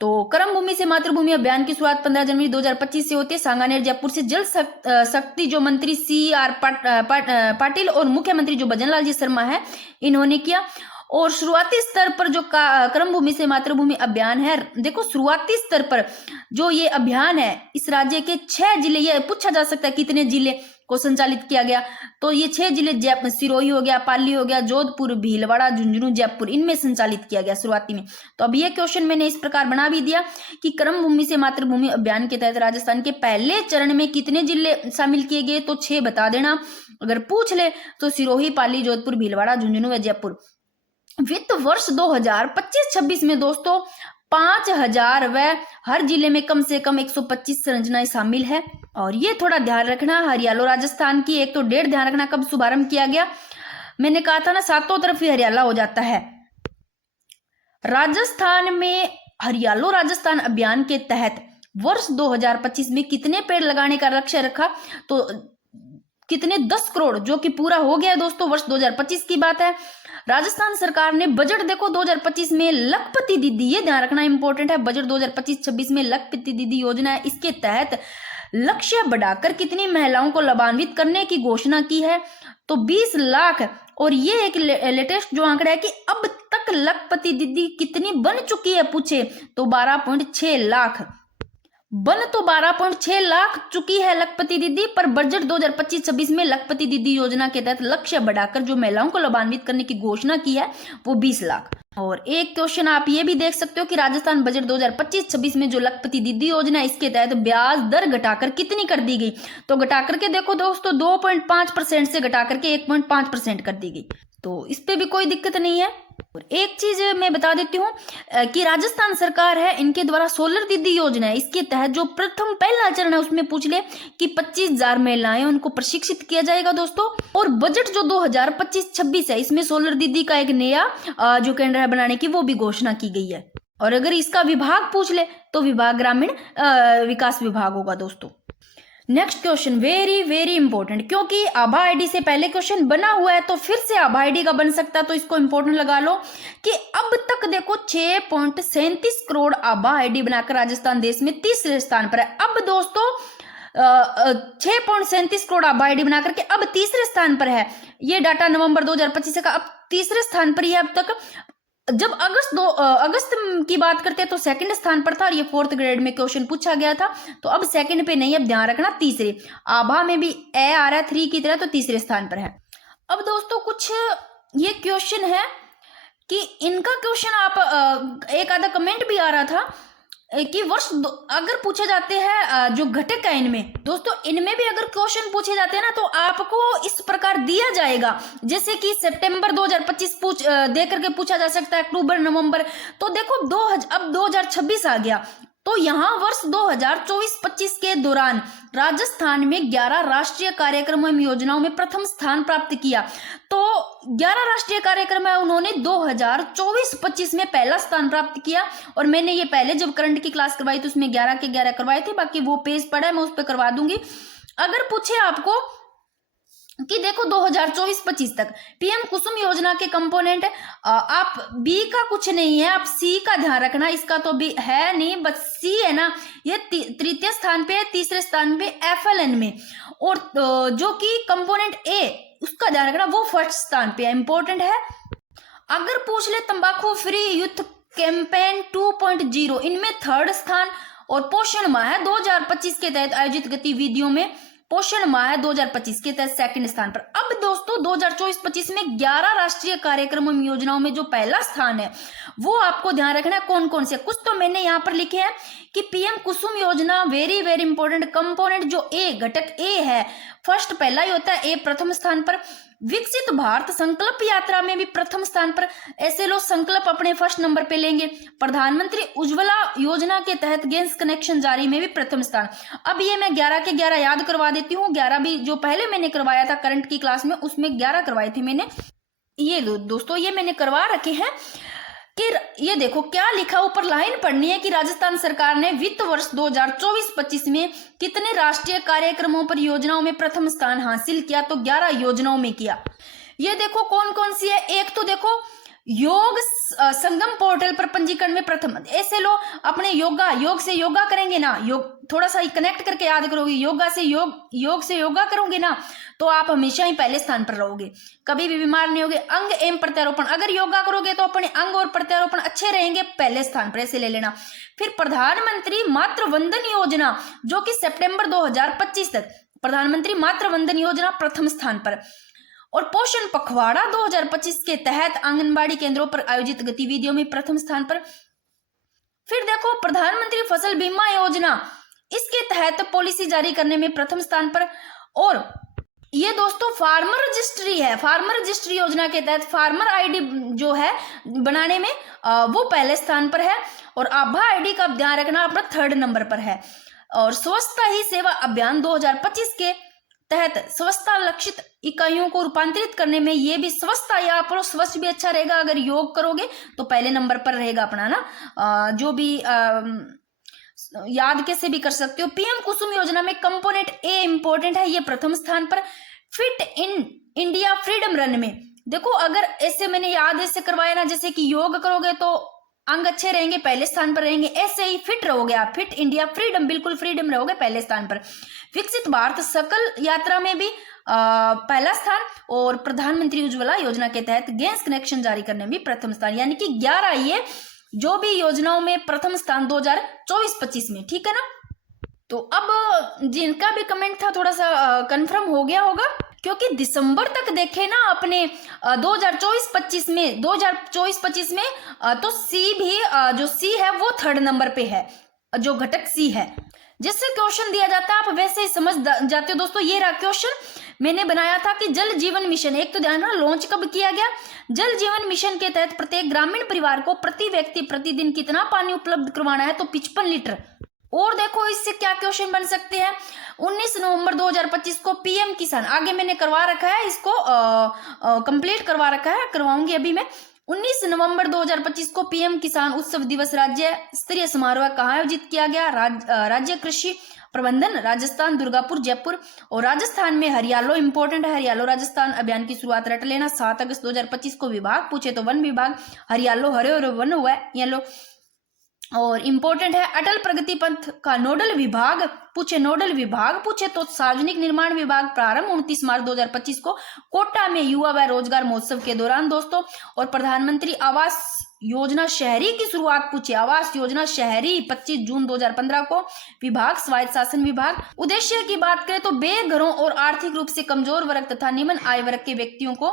तो कर्म भूमि से मातृभूमि अभियान की शुरुआत 15 जनवरी 2025 से होती है सांगानेर जयपुर से। जल शक्ति जो मंत्री CR पाटिल और मुख्यमंत्री जो भजनलाल जी शर्मा है, इन्होंने किया। और शुरुआती स्तर पर जो कर्म भूमि से मातृभूमि अभियान है, देखो शुरुआती स्तर पर जो ये अभियान है, इस राज्य के 6 जिले, ये पूछा जा सकता है कितने जिले को संचालित किया गया, तो ये 6 जिले सिरोही हो गया, पाली हो गया, जोधपुर, भीलवाड़ा, झुंझुनू, जयपुर, इनमें संचालित किया गया शुरुआती में। तो अब ये क्वेश्चन मैंने इस प्रकार बना भी दिया कि कर्म भूमि से मातृभूमि अभियान के तहत राजस्थान के पहले चरण में कितने जिले शामिल किए गए, तो 6 बता देना। अगर पूछ ले तो सिरोही, पाली, जोधपुर, भीलवाड़ा, झुंझुनू व जयपुर। वित्त वर्ष 2025-26 में दोस्तों 5000 व हर जिले में कम से कम 125 संरचनाएं शामिल है। और ये थोड़ा ध्यान रखना, हरियालो राजस्थान की एक तो डेट ध्यान रखना कब शुभारंभ किया गया। मैंने कहा था ना, सातों तरफ ही हरियाला हो जाता है। राजस्थान में हरियालो राजस्थान अभियान के तहत वर्ष 2025 में कितने पेड़ लगाने का लक्ष्य रखा, तो कितने 10 करोड़, जो कि पूरा हो गया दोस्तों, वर्ष 2025 की बात है। राजस्थान सरकार ने बजट देखो 2025 में लखपति दीदी, ये ध्यान रखना इंपॉर्टेंट है, बजट 2025-26 में लखपति दीदी योजना है, इसके तहत लक्ष्य बढ़ाकर कितनी महिलाओं को लाभान्वित करने की घोषणा की है, तो 20 लाख। और ये एक लेटेस्ट जो आंकड़ा है कि अब तक लखपति दीदी कितनी बन चुकी है पूछे, तो 12.6 लाख बन, तो 12.6 लाख चुकी है लखपति दीदी। पर बजट 2025-26 में लखपति दीदी योजना के तहत लक्ष्य बढ़ाकर जो महिलाओं को लाभान्वित करने की घोषणा की है वो 20 लाख। और एक क्वेश्चन आप ये भी देख सकते हो कि राजस्थान बजट 2025-26 में जो लखपति दीदी योजना है, इसके तहत ब्याज दर घटाकर कितनी कर दी गई, तो घटाकर के देखो दोस्तों 2.5% से घटाकर के 1.5% कर दी गई। तो इस पे भी कोई दिक्कत नहीं है। और एक चीज मैं बता देती हूँ कि राजस्थान सरकार है, इनके द्वारा सोलर दीदी योजना है, इसके तहत जो प्रथम पहला चरण है उसमें पूछ ले कि 25,000 महिलाएं उनको प्रशिक्षित किया जाएगा दोस्तों। और बजट जो 2025-26 है, इसमें सोलर दीदी का एक नया जो केंद्र है बनाने की, वो भी घोषणा की गई है। और अगर इसका विभाग पूछ ले तो विभाग ग्रामीण विकास विभाग होगा दोस्तों। Next question very very important, क्योंकि आभा आईडी से पहले क्वेश्चन बना हुआ है तो फिर से आभा आईडी का बन सकता है, तो इसको इंपॉर्टेंट लगा लो कि अब तक देखो 6.37 करोड़ आभा आईडी बनाकर राजस्थान देश में तीसरे स्थान पर है। अब दोस्तों 6.37 करोड़ आभा आईडी बना करके अब तीसरे स्थान पर है। ये डाटा नवंबर 2025 का, अब तीसरे स्थान पर ही है अब तक। जब अगस्त की बात करते हैं तो सेकंड स्थान पर था, और ये 4th ग्रेड में क्वेश्चन पूछा गया था, तो अब सेकंड पे नहीं, अब ध्यान रखना तीसरे। आभा में भी ए आ रहा है 3 की तरह, तो तीसरे स्थान पर है। अब दोस्तों कुछ ये क्वेश्चन है कि इनका क्वेश्चन आप एक आधा कमेंट भी आ रहा था कि वर्ष अगर पूछे जाते हैं जो घटक है इनमें दोस्तों, इनमें भी अगर क्वेश्चन पूछे जाते हैं ना तो आपको इस प्रकार दिया जाएगा, जैसे कि सितंबर 2025 दे करके पूछा जा सकता है, अक्टूबर, नवंबर। तो देखो अब 2026 आ गया, तो यहाँ वर्ष 2024-25 के दौरान राजस्थान में 11 राष्ट्रीय कार्यक्रमों एवं योजनाओं में प्रथम स्थान प्राप्त किया। तो 11 राष्ट्रीय कार्यक्रम है, उन्होंने 2024-25 में पहला स्थान प्राप्त किया। और मैंने ये पहले जब करंट की क्लास करवाई तो उसमें 11 के 11 करवाए थे, बाकी वो पेज पड़ा है, मैं उस पर करवा दूंगी। अगर पूछे आपको कि देखो 2024-25 तक पीएम कुसुम योजना के कंपोनेंट, आप बी का कुछ नहीं है, आप सी का ध्यान रखना, इसका तो भी है नहीं, बस सी है ना, ये तृतीय स्थान पे है, तीसरे स्थान पे FLN में, और जो कि कंपोनेंट ए उसका ध्यान रखना वो फर्स्ट स्थान पे है, इंपॉर्टेंट है। अगर पूछ ले तंबाकू फ्री यूथ कैंपेन 2.0, इनमें थर्ड स्थान, और पोषण माह 2025 के तहत आयोजित गतिविधियों में पोषण माह 2025 के तहत सेकंड स्थान पर। अब दोस्तों 2024-25 में 11 राष्ट्रीय कार्यक्रमों में योजनाओं में जो पहला स्थान है वो आपको ध्यान रखना है कौन कौन से। कुछ तो मैंने यहाँ पर लिखे हैं कि पीएम कुसुम योजना वेरी वेरी इंपॉर्टेंट कंपोनेंट, जो ए घटक ए है फर्स्ट पहला ही होता है, ए प्रथम स्थान पर। विकसित भारत संकल्प यात्रा में भी प्रथम स्थान पर, ऐसे लोग संकल्प अपने फर्स्ट नंबर पे लेंगे। प्रधानमंत्री उज्ज्वला योजना के तहत गैस कनेक्शन जारी में भी प्रथम स्थान। अब ये मैं 11 के 11 याद करवा देती हूँ, 11 भी जो पहले मैंने करवाया था करंट की क्लास में उसमें 11 करवाए थे मैंने, ये दोस्तों ये मैंने करवा रखे हैं। कि ये देखो क्या लिखा, ऊपर लाइन पढ़नी है कि राजस्थान सरकार ने वित्त वर्ष 2024-25 में कितने राष्ट्रीय कार्यक्रमों पर योजनाओं में प्रथम स्थान हासिल किया, तो 11 योजनाओं में किया। ये देखो कौन कौन सी है, एक तो देखो योग संगम पोर्टल पर पंजीकरण में प्रथम, ऐसे लो अपने योग से योगा करेंगे ना, योग थोड़ा सा कनेक्ट करके याद करोगे, योगा से योग से योगा करोगे ना तो आप हमेशा ही पहले स्थान पर रहोगे, कभी भी बीमार नहीं होगे। अंग एवं प्रत्यारोपण, अगर योगा करोगे तो अपने अंग और प्रत्यारोपण अच्छे रहेंगे, पहले स्थान पर, ऐसे ले लेना। फिर प्रधानमंत्री मातृ वंदन योजना जो कि सितंबर 2025 तक, प्रधानमंत्री मातृ वंदन योजना प्रथम स्थान पर। और पोषण पखवाड़ा 2025 के तहत आंगनबाड़ी केंद्रों पर आयोजित गतिविधियों में प्रथम स्थान पर। फिर देखो प्रधानमंत्री फसल बीमा योजना, इसके तहत पॉलिसी जारी करने में प्रथम स्थान पर। और ये दोस्तों फार्मर रजिस्ट्री है, फार्मर रजिस्ट्री योजना के तहत फार्मर आईडी जो है बनाने में वो पहले स्थान पर है। और आभा आईडी का ध्यान रखना अपना थर्ड नंबर पर है। और स्वच्छता ही सेवा अभियान 2025 के तहत स्वच्छता लक्षित इकाइयों को रूपांतरित करने में, ये भी स्वच्छता, या आप स्वच्छ भी अच्छा रहेगा, अगर योग करोगे तो पहले नंबर पर रहेगा अपना ना, जो भी याद कैसे भी कर सकते हो। पीएम कुसुम योजना में कंपोनेंट ए इंपॉर्टेंट है, ये प्रथम स्थान पर। Fit in India freedom run में देखो, अगर ऐसे मैंने याद ऐसे करवाया ना, जैसे कि योग करोगे तो अंग अच्छे रहेंगे, पहले स्थान पर रहेंगे, ऐसे ही फिट रहोगे आप, फिट इंडिया फ्रीडम, बिल्कुल फ्रीडम रहोगे, पहले स्थान पर। विकसित भारत सकल यात्रा में भी पहला स्थान। और प्रधानमंत्री उज्ज्वला योजना के तहत गैस कनेक्शन जारी करने में भी प्रथम स्थान, यानी कि 11 ये जो भी योजनाओं में प्रथम स्थान 2024-25 में, ठीक है ना। तो अब जिनका भी कमेंट था थोड़ा सा कंफर्म हो गया होगा, क्योंकि दिसंबर तक देखे ना अपने 2024-25 में तो सी भी जो सी है वो थर्ड नंबर पे है, जो घटक सी है। जिससे क्वेश्चन दिया जाता है आप वैसे ही समझ जाते हो दोस्तों। ये रहा क्वेश्चन मैंने बनाया था कि जल जीवन मिशन, एक तो ध्यान रखना लॉन्च कब किया गया। जल जीवन मिशन के तहत प्रत्येक ग्रामीण परिवार को प्रति व्यक्ति प्रतिदिन कितना पानी उपलब्ध करवाना है, तो 55 लीटर। और देखो इससे क्या क्वेश्चन बन सकते हैं। 19 नवंबर 2025 को पीएम किसान, आगे मैंने करवा रखा है इसको, कंप्लीट करवा रखा है, करवाऊंगी अभी मैं। 19 नवंबर 2025 को पीएम किसान उत्सव दिवस राज्य स्तरीय समारोह कहाँ आयोजित किया गया, राज्य कृषि प्रबंधन राजस्थान, दुर्गापुर, जयपुर। और राजस्थान में हरियालो इंपॉर्टेंट है, हरियालो राजस्थान अभियान की शुरुआत रट लेना। 7 अगस्त 2025 को विभाग पूछे तो वन विभाग, हरियालो हरे और वन हुआ है येलो। और इंपॉर्टेंट है अटल प्रगति पंथ का नोडल विभाग पूछे तो सार्वजनिक निर्माण विभाग। प्रारंभ 29 मार्च 2025 को कोटा में युवा व रोजगार महोत्सव के दौरान दोस्तों। और प्रधानमंत्री आवास योजना शहरी की शुरुआत पूछे, आवास योजना शहरी 25 जून 2015 को। विभाग स्वायत्त शासन विभाग। उद्देश्य की बात करें तो बेघरों और आर्थिक रूप से कमजोर वर्ग तथा निम्न आय वर्ग के व्यक्तियों को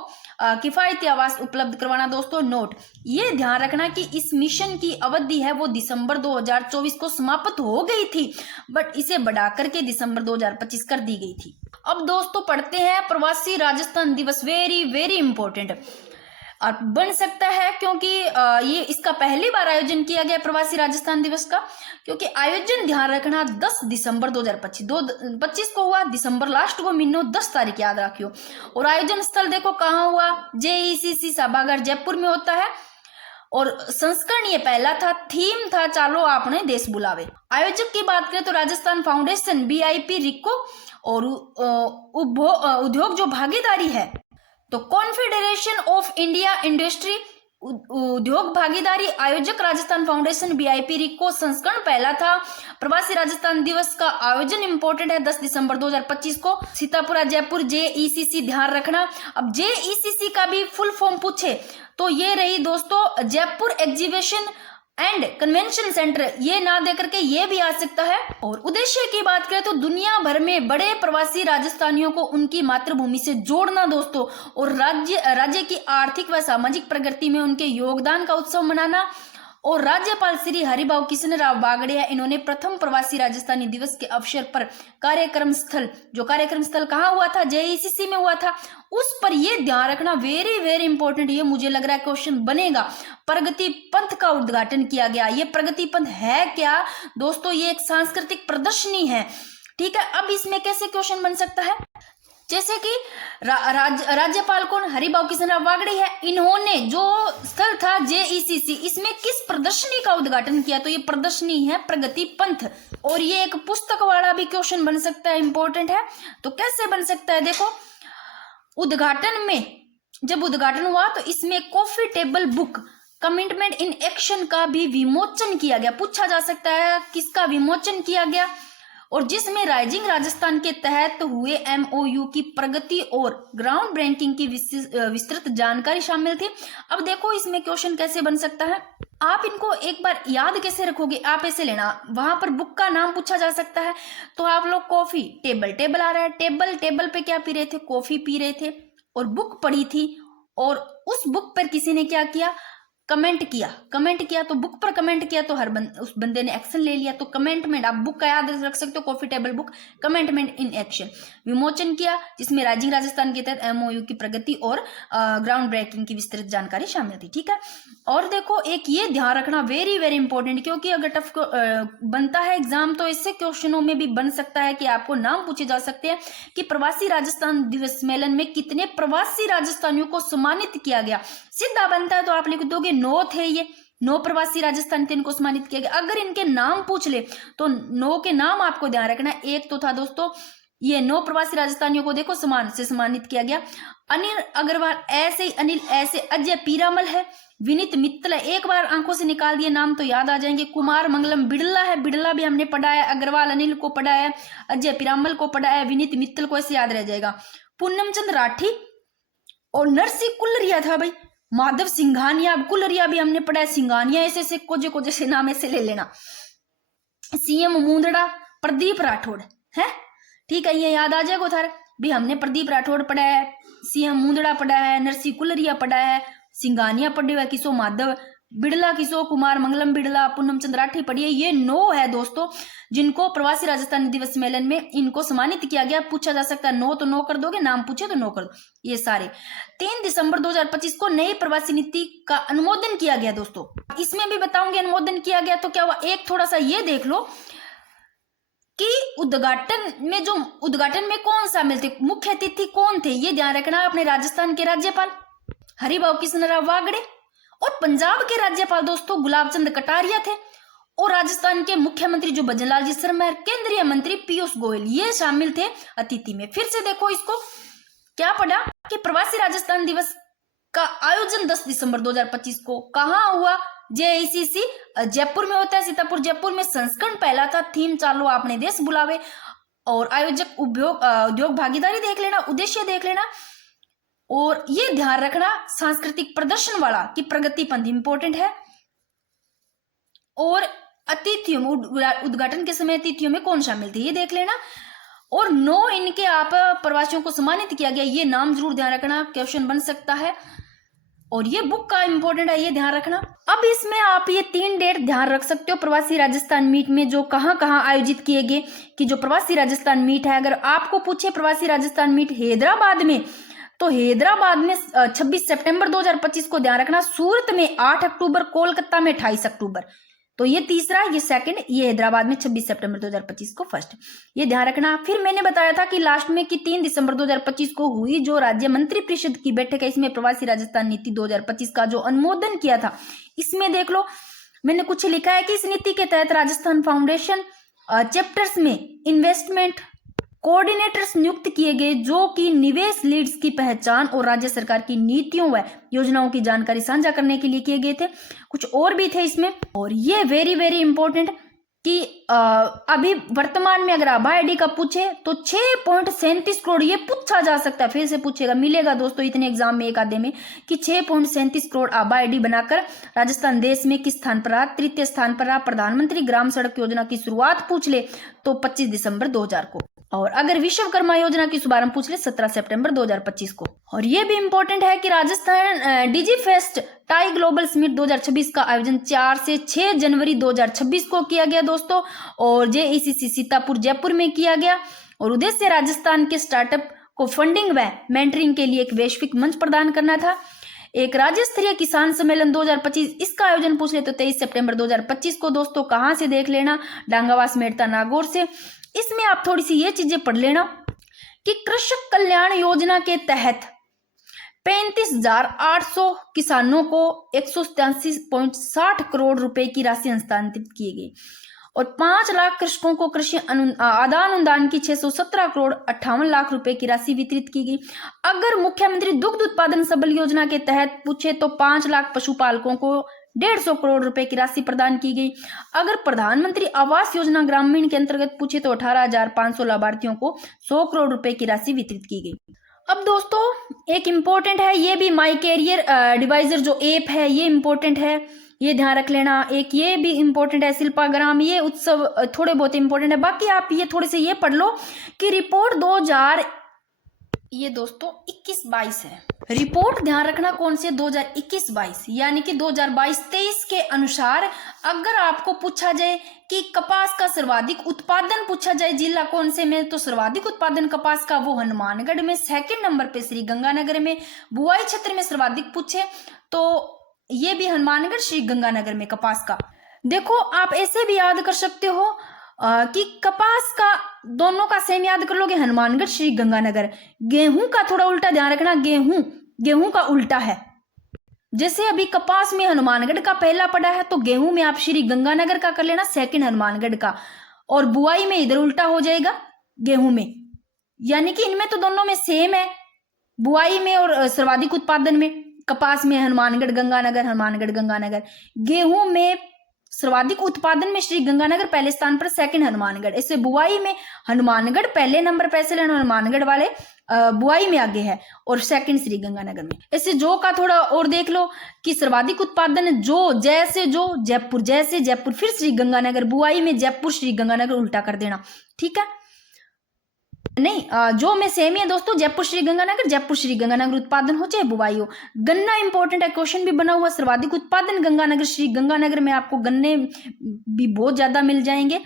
किफायती आवास उपलब्ध करवाना। दोस्तों नोट ये ध्यान रखना कि इस मिशन की अवधि है वो दिसंबर 2024 को समाप्त हो गई थी, बट इसे बढ़ा करके दिसंबर 2025 कर दी गई थी। अब दोस्तों पढ़ते हैं प्रवासी राजस्थान दिवस, वेरी वेरी इंपॉर्टेंट और बन सकता है क्योंकि ये इसका पहली बार आयोजन किया गया प्रवासी राजस्थान दिवस का। क्योंकि आयोजन ध्यान रखना 10 दिसंबर 2025 को हुआ, दिसंबर लास्ट को महीनों 10 तारीख याद रखियो। और आयोजन स्थल देखो कहाँ हुआ, JECC सभागार जयपुर में होता है। और संस्करण ये पहला था, थीम था चालो आपने देश बुलावे। आयोजक की बात करें तो राजस्थान फाउंडेशन, BIP रिको। और उद्योग जो भागीदारी है, तो कॉन्फेडरेशन ऑफ इंडिया इंडस्ट्री उद्योग भागीदारी आयोजक राजस्थान फाउंडेशन बीआईपी रिको संस्करण पहला था। प्रवासी राजस्थान दिवस का आयोजन इंपॉर्टेंट है 10 दिसंबर 2025 को, सीतापुरा जयपुर जेईसीसी, ध्यान रखना। अब जेईसीसी का भी फुल फॉर्म पूछे तो ये रही दोस्तों Jaipur exhibition and convention centre, ये ना दे करके ये भी आ सकता है। और उद्देश्य की बात करें तो दुनिया भर में बड़े प्रवासी राजस्थानियों को उनकी मातृभूमि से जोड़ना दोस्तों, और राज्य की आर्थिक व सामाजिक प्रगति में उनके योगदान का उत्सव मनाना। और राज्यपाल श्री हरिभाऊ किशनराव बागड़े है, इन्होंने प्रथम प्रवासी राजस्थानी दिवस के अवसर पर कार्यक्रम स्थल कहाँ हुआ था, जेईसीसी में हुआ था, उस पर ये ध्यान रखना, वेरी वेरी इंपॉर्टेंट, ये मुझे लग रहा है क्वेश्चन बनेगा। प्रगति पंथ का उद्घाटन किया गया। ये प्रगति पंथ है क्या दोस्तों, ये एक सांस्कृतिक प्रदर्शनी है, ठीक है। अब इसमें कैसे क्वेश्चन बन सकता है, जैसे कि राज्यपाल कौन, हरिभाऊ किशनराव बागड़े है, इन्होंने जो स्थल था जेईसीसी, इसमें किस प्रदर्शनी का उद्घाटन किया, तो ये प्रदर्शनी है प्रगति पंथ। और ये एक पुस्तक वाला भी क्वेश्चन बन सकता है, इंपॉर्टेंट है। तो कैसे बन सकता है, देखो उद्घाटन में जब उद्घाटन हुआ तो इसमें coffee table book commitment in action का भी विमोचन किया गया, पूछा जा सकता है किसका विमोचन किया गया, और जिसमें राइजिंग राजस्थान के तहत हुए एमओयू की प्रगति और ग्राउंड ब्रेकिंग की विस्तृत जानकारी शामिल थी। अब देखो इसमें क्वेश्चन कैसे बन सकता है, आप इनको एक बार याद कैसे रखोगे, आप ऐसे लेना, वहां पर बुक का नाम पूछा जा सकता है, तो आप लोग कॉफी टेबल आ रहा है, टेबल पे क्या पी रहे थे, कॉफी पी रहे थे, और बुक पढ़ी थी, और उस बुक पर किसी ने क्या किया, कमेंट किया, तो बुक पर कमेंट किया तो उस बंदे ने एक्शन ले लिया, तो कमेंटमेंट, आप बुक का याद रख सकते हो, coffee table book, commitment in action, विमोचन किया जिसमें राइजिंग राजस्थान के तहत एमओयू की प्रगति और ग्राउंड ब्रेकिंग की विस्तृत जानकारी शामिल थी, ठीक है। और देखो एक ये ध्यान रखना, वेरी वेरी इंपॉर्टेंट, क्योंकि अगर टफ बनता है एग्जाम तो इससे क्वेश्चनों में भी बन सकता है कि आपको नाम पूछे जा सकते हैं कि प्रवासी राजस्थान दिवस सम्मेलन में कितने प्रवासी राजस्थानियों को सम्मानित किया गया, सीधा बनता है तो आप लिख दोगे 9 थे, ये 9 प्रवासी राजस्थान थे, इनको सम्मानित किया गया। अगर इनके नाम पूछ ले तो 9 के नाम आपको ध्यान रखना है। एक तो था दोस्तों ये 9 प्रवासी राजस्थानियों को देखो सम्मानित किया गया, अनिल अग्रवाल ऐसे, अनिल ऐसे, अजय पीरामल है, विनीत मित्तल है, एक बार आंखों से निकाल दिए नाम तो याद आ जाएंगे, कुमार मंगलम बिड़ला है, बिड़ला भी हमने पढ़ा है, अग्रवाल अनिल को पढ़ा है, अजय पीरामल को पढ़ा है, विनीत मित्तल को ऐसे याद रह जाएगा, पूनम चंद राठी और नरसिंह कुलरिया था भाई, माधव सिंघानिया, कुलरिया भी हमने पढ़ा है, सिंघानिया ऐसे कोजे से नाम ऐसे ले लेना, सीएम मुंदड़ा, प्रदीप राठौड़ है, ठीक है, ये याद आ जाएगा थारे भी, हमने प्रदीप राठौड़ पढ़ा है, सीएम मुंदड़ा पढ़ा है, नरसिंह कुलरिया पढ़ा है, सिंघानिया पढ़े हुआ, किसो माधव बिड़ला, किसो कुमार मंगलम बिड़ला, पूनम चंद राठी पढ़ी है। ये 9 है दोस्तों जिनको प्रवासी राजस्थान दिवस सम्मेलन में इनको सम्मानित किया गया, पूछा जा सकता है 9 तो 9 कर दोगे, नाम पूछे तो 9 कर दो, ये सारे। 3 दिसंबर 2025 को नई प्रवासी नीति का अनुमोदन किया गया दोस्तों, इसमें भी बताऊंगी अनुमोदन किया गया तो क्या हुआ, एक थोड़ा सा ये देख लो कि उद्घाटन में कौन शामिल थे, मुख्य अतिथि कौन थे, ये ध्यान रखना, अपने राजस्थान के राज्यपाल हरिभाऊ किशनराव बागड़े, और पंजाब के राज्यपाल दोस्तों गुलाब चंद कटारिया थे, और राजस्थान के मुख्यमंत्री जो भजनलाल जी शर्मा, केंद्रीय मंत्री पीयूष गोयल, ये शामिल थे अतिथि में। फिर से देखो इसको क्या पढ़ा कि प्रवासी राजस्थान दिवस का आयोजन 10 दिसंबर 2025 को कहाँ हुआ, जेईसीसी जयपुर में होता है, सीतापुर जयपुर में, संस्करण पहला था, थीम चालो आपने देश बुलावे, और आयोजक उद्योग भागीदारी देख लेना, उद्देश्य देख लेना, और ये ध्यान रखना सांस्कृतिक प्रदर्शन वाला कि प्रगति पंथ इंपॉर्टेंट है, और अतिथियों में उद्घाटन के समय अतिथियों में कौन शामिल थे ये देख लेना, और 9 इनके आप प्रवासियों को सम्मानित किया गया, ये नाम जरूर ध्यान रखना, क्वेश्चन बन सकता है, और ये बुक का इंपॉर्टेंट है, ये ध्यान रखना। अब इसमें आप ये 3 डेट ध्यान रख सकते हो प्रवासी राजस्थान मीट में, जो कहाँ कहाँ आयोजित किए गए, कि जो प्रवासी राजस्थान मीट है, अगर आपको पूछे प्रवासी राजस्थान मीट हैदराबाद में, तो हैदराबाद में 26 सितंबर 2025 को ध्यान रखना, सूरत में 8 अक्टूबर, कोलकाता में 28 अक्टूबर, तो ये तीसरा, ये सेकंड, ये हैदराबाद में 26 सितंबर 2025 को फर्स्ट, ये ध्यान रखना। फिर मैंने बताया था कि लास्ट में कि 3 दिसंबर 2025 को हुई जो राज्य मंत्री परिषद की बैठक है, इसमें प्रवासी राजस्थान नीति 2025 का जो अनुमोदन किया था, इसमें देख लो मैंने कुछ लिखा है कि इस नीति के तहत राजस्थान फाउंडेशन चैप्टर्स में इन्वेस्टमेंट, कोऑर्डिनेटर्स नियुक्त किए गए जो कि निवेश लीड्स की पहचान और राज्य सरकार की नीतियों व योजनाओं की जानकारी साझा करने के लिए किए गए थे। कुछ और भी थे इसमें, और ये वेरी वेरी इंपॉर्टेंट कि अभी वर्तमान में अगर आभा आईडी का पूछे तो 6.37 करोड़, ये पूछा जा सकता है, फिर से पूछेगा, मिलेगा दोस्तों इतने एग्जाम में एक आधे में, कि 6.37 करोड़ आभा आईडी बनाकर राजस्थान देश में किस स्थान पर रहा, तृतीय स्थान पर रहा। प्रधानमंत्री ग्राम सड़क योजना की शुरुआत पूछ ले तो 25 दिसंबर 2000 को, और अगर विश्वकर्मा योजना की शुभारंभ पूछ ले 17 सितंबर 2025 को। और ये भी इंपॉर्टेंट है कि राजस्थान डिजी फेस्ट टाई ग्लोबल समिट 2026 का आयोजन 4 से 6 जनवरी 2026 को किया गया दोस्तों, और जेईसीसी सीतापुर जयपुर में किया गया, और उद्देश्य राजस्थान के स्टार्टअप को फंडिंग व मेंटरिंग के लिए एक वैश्विक मंच प्रदान करना था। एक राज्य स्तरीय किसान सम्मेलन 2025, इसका आयोजन पूछ ले तो 23 सितंबर 2025 को दोस्तों। कहाँ से देख लेना, डांगावास मेड़ता नागौर से। इसमें आप थोड़ी सी ये चीजें पढ़ लेना कि कृषक कल्याण योजना के तहत 35,800 किसानों को 187.60 करोड़ रुपए की राशि हस्तांतरित की गई, और 5 लाख कृषकों को कृषि आदान अनुदान की 617 करोड़ 58 लाख रुपए की राशि वितरित की गई। अगर मुख्यमंत्री दुग्ध उत्पादन सबल योजना के तहत पूछे तो 5 लाख पशुपालकों को 150 करोड़ रुपए की राशि प्रदान की गई। अगर प्रधानमंत्री आवास योजना ग्रामीण के अंतर्गत पूछे तो 18,500 लाभार्थियों को 100 करोड़ रुपए की राशि वितरित की गई। अब दोस्तों एक इम्पोर्टेंट है, ये भी माई कैरियर डिवाइजर जो ऐप है ये इम्पोर्टेंट है, ये ध्यान रख लेना। एक ये भी इम्पोर्टेंट है शिल्पाग्राम, ये उत्सव थोड़े बहुत इम्पोर्टेंट है। बाकी आप ये थोड़े से ये पढ़ लो कि रिपोर्ट 2000 ये दोस्तों 21-22 है। रिपोर्ट ध्यान रखना कौन से 2021-22, यानी कि 2022-23 के अनुसार अगर आपको पूछा जाए कि कपास का सर्वाधिक उत्पादन पूछा जाए जिला कौन से में, तो सर्वाधिक उत्पादन कपास का वो हनुमानगढ़ में, सेकंड नंबर पे श्री गंगानगर में। बुआई क्षेत्र में सर्वाधिक पूछे तो ये भी हनुमानगढ़ श्री गंगानगर में कपास का। देखो आप ऐसे भी याद कर सकते हो कि कपास का दोनों का सेम याद कर लोगे, हनुमानगढ़ श्री गंगानगर। गेहूं का थोड़ा उल्टा ध्यान रखना, गेहूं का उल्टा है। जैसे अभी कपास में हनुमानगढ़ का पहला पड़ा है तो गेहूं में आप श्री गंगानगर का कर लेना, सेकंड हनुमानगढ़ का, और बुआई में इधर उल्टा हो जाएगा गेहूं में, यानी कि इनमें तो दोनों में सेम है, बुआई में और सर्वाधिक उत्पादन में। कपास में हनुमानगढ़ गंगानगर, हनुमानगढ़ गंगानगर। गेहूं में सर्वाधिक उत्पादन में श्री गंगानगर पहले स्थान पर, सेकंड हनुमानगढ़। ऐसे बुआई में हनुमानगढ़ पहले नंबर पर, ऐसे हनुमानगढ़ वाले बुआई में आगे है, और सेकंड श्री गंगानगर में। ऐसे जो का थोड़ा और देख लो कि सर्वाधिक उत्पादन जो, जैसे जो, जयपुर, जैसे जयपुर, फिर श्री गंगानगर, बुआई में जयपुर श्री गंगानगर उल्टा कर देना, ठीक है। नहीं जो में सेम ही है दोस्तों, जयपुर श्री गंगानगर, जयपुर श्री गंगानगर उत्पादन हो चाहे बुआई हो। गन्ना इंपॉर्टेंट है, क्वेश्चन भी बना हुआ, सर्वाधिक उत्पादन गंगानगर श्री गंगानगर में, आपको गन्ने भी बहुत ज्यादा मिल जाएंगे,